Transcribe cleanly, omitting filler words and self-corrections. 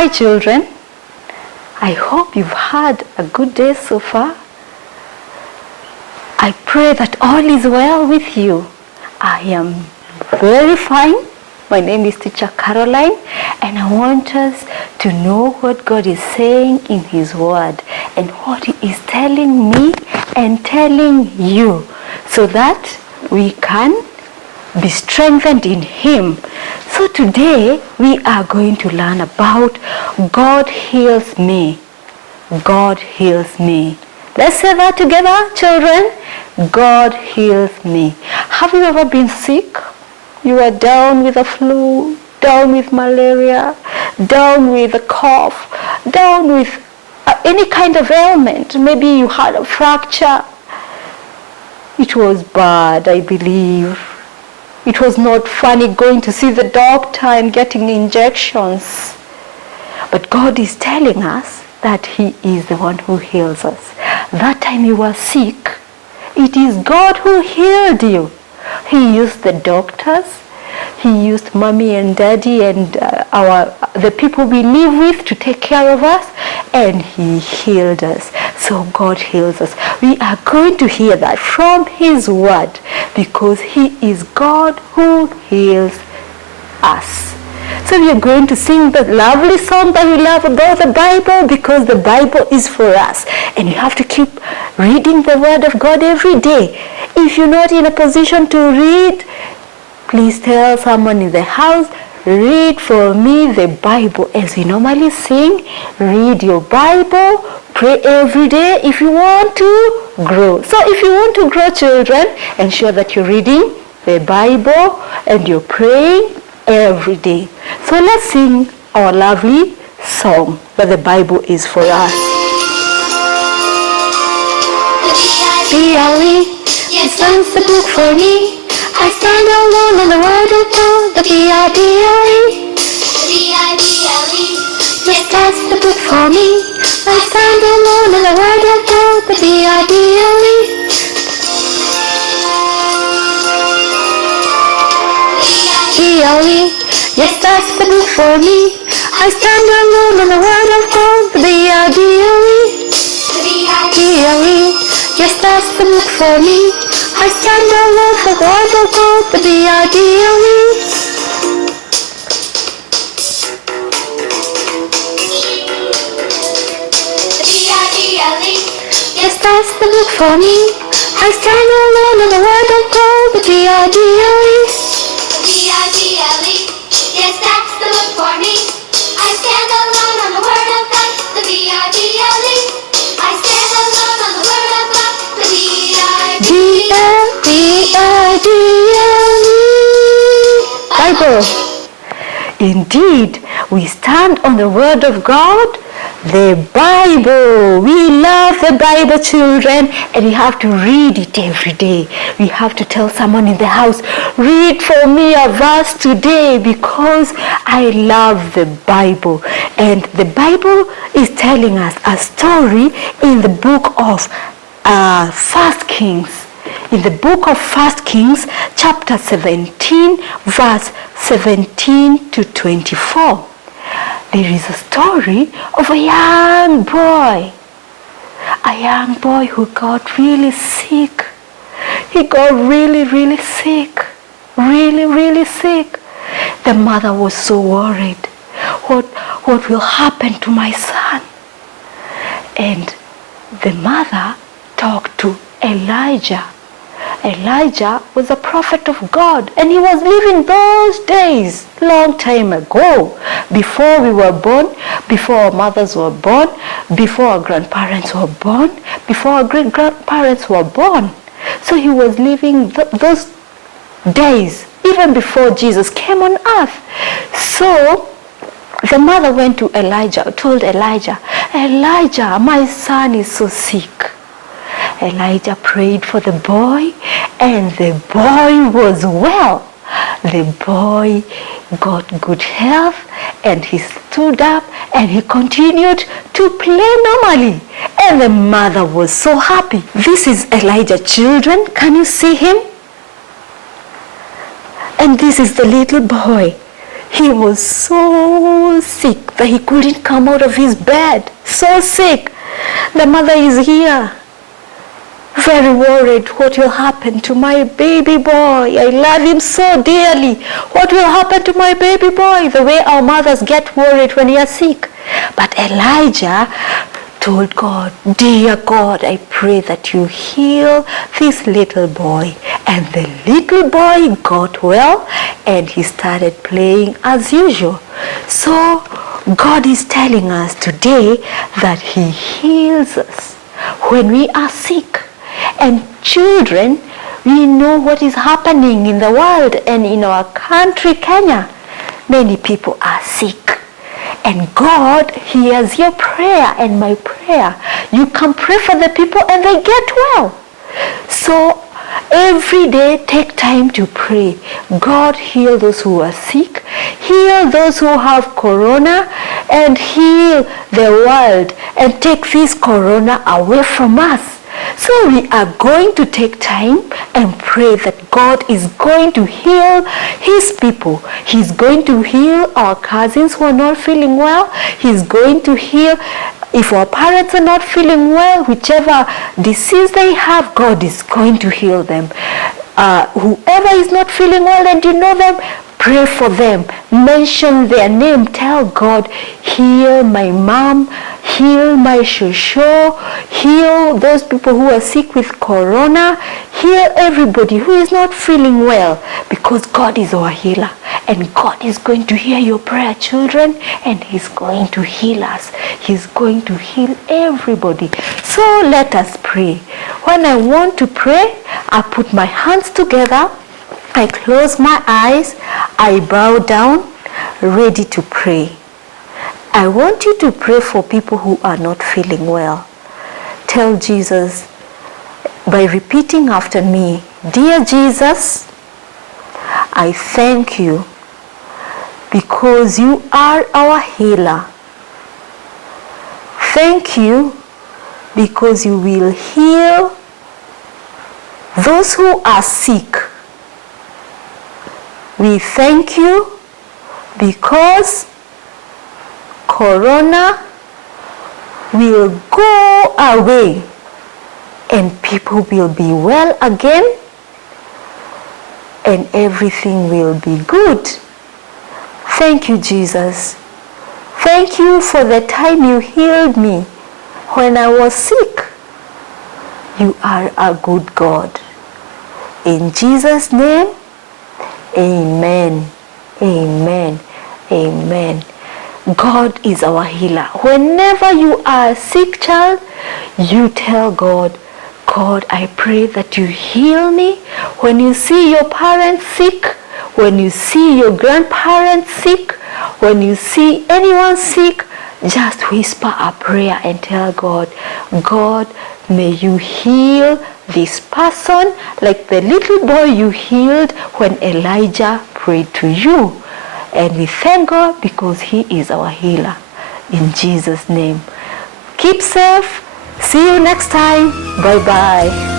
Hi children, I hope you've had a good day so far. I pray that all is well with you. I am very fine. My name is Teacher Caroline, and I want us to know what God is saying in His Word and what He is telling me and telling you, so that we can be strengthened in Him. So today we are going to learn about God heals me. God heals me. Let's say that together, children. God heals me. Have you ever been sick? You are down with the flu, down with malaria, down with a cough, down with any kind of ailment. Maybe you had a fracture. It was bad, I believe. It was not funny going to see the doctor and getting injections. But God is telling us that He is the one who heals us. That time you were sick, it is God who healed you. He used the doctors, He used mommy and daddy and the people we live with to take care of us, and He healed us. So God heals us. We are going to hear that from His Word, because He is God who heals us. So we are going to sing the lovely song that we love about the Bible, because the Bible is for us. And you have to keep reading the Word of God every day. If you're not in a position to read, please tell someone in the house, read for me the Bible. As we normally sing, read your Bible, pray every day if you want to grow. So if you want to grow, children, ensure that you're reading the Bible and you're praying every day. So let's sing our lovely song that the Bible is for us. B-I-B-L-E, yes, that's the book for me. I stand alone on the word of God, the B-I-B-L-E. B-I-B-L-E, yes, that's the book for me. I stand alone on the word of God, the B-I-B-L-E. B-I-B-L-E, yes, that's the book for me. I stand alone on the word of God, the B-I-B-L-E. B-I-B-L-E, yes, that's the book for me. I stand alone for the word of God, the B-I-B-L-E. B-I-B-L-E, yes, that's the book for me. I stand alone on the word of God, the B-I-B-L-E. B-I-B-L-E, yes, that's the book for me. I stand alone on the word of God, the B-I-B-L-E. I stand alone on the word of God, the B-I-B-L-E. Bible. Indeed, we stand on the word of God, the Bible. We love the Bible, children, and we have to read it every day. We have to tell someone in the house, read for me a verse today, because I love the Bible. And the Bible is telling us a story in the book of 1 Kings. In the book of 1 Kings, chapter 17, verse 17 to 24. There is a story of a young boy who got really sick. He got really sick, really sick. The mother was so worried. What will happen to my son? And the mother talked to Elijah. Elijah was a prophet of God, and he was living those days, long time ago, before we were born, before our mothers were born, before our grandparents were born, before our great-grandparents were born. So he was living those days, even before Jesus came on earth. So the mother went to Elijah, told Elijah, Elijah, my son is so sick. Elijah prayed for the boy, and the boy was well. The boy got good health, and he stood up and he continued to play normally. And the mother was so happy. This is Elijah, children. Can you see him? And this is the little boy. He was so sick that he couldn't come out of his bed. So sick. The mother is here, very worried. What will happen to my baby boy? I love him so dearly. What will happen to my baby boy? The way our mothers get worried when they are sick. But Elijah told God, dear God, I pray that you heal this little boy. And the little boy got well and he started playing as usual. So God is telling us today that he heals us when we are sick. And children, we know what is happening in the world and in our country, Kenya. Many people are sick. And God hears your prayer and my prayer. You can pray for the people and they get well. So every day take time to pray. God, heal those who are sick. Heal those who have corona and heal the world and take this corona away from us. So we are going to take time and pray that God is going to heal his people. He's going to heal our cousins who are not feeling well. He's going to heal, if our parents are not feeling well, whichever disease they have, God is going to heal them. Whoever is not feeling well and you know them, pray for them. Mention their name. Tell God, heal my mom, heal my shosho, heal those people who are sick with corona, heal everybody who is not feeling well, because God is our healer. And God is going to hear your prayer, children, and he's going to heal us. He's going to heal everybody. So let us pray. When I want to pray, I put my hands together, I close my eyes, I bow down, ready to pray. I want you to pray for people who are not feeling well. Tell Jesus by repeating after me, dear Jesus, I thank you because you are our healer. Thank you because you will heal those who are sick. We thank you because corona will go away and people will be well again and everything will be good. Thank you, Jesus. Thank you for the time you healed me when I was sick. You are a good God. In Jesus' name, amen, amen, amen. God is our healer. Whenever you are a sick child, you tell God, God, I pray that you heal me. When you see your parents sick, when you see your grandparents sick, when you see anyone sick, just whisper a prayer and tell God, God, may you heal this person like the little boy you healed when Elijah prayed to you. And we thank God because he is our healer. In Jesus' name. Keep safe. See you next time. Bye-bye.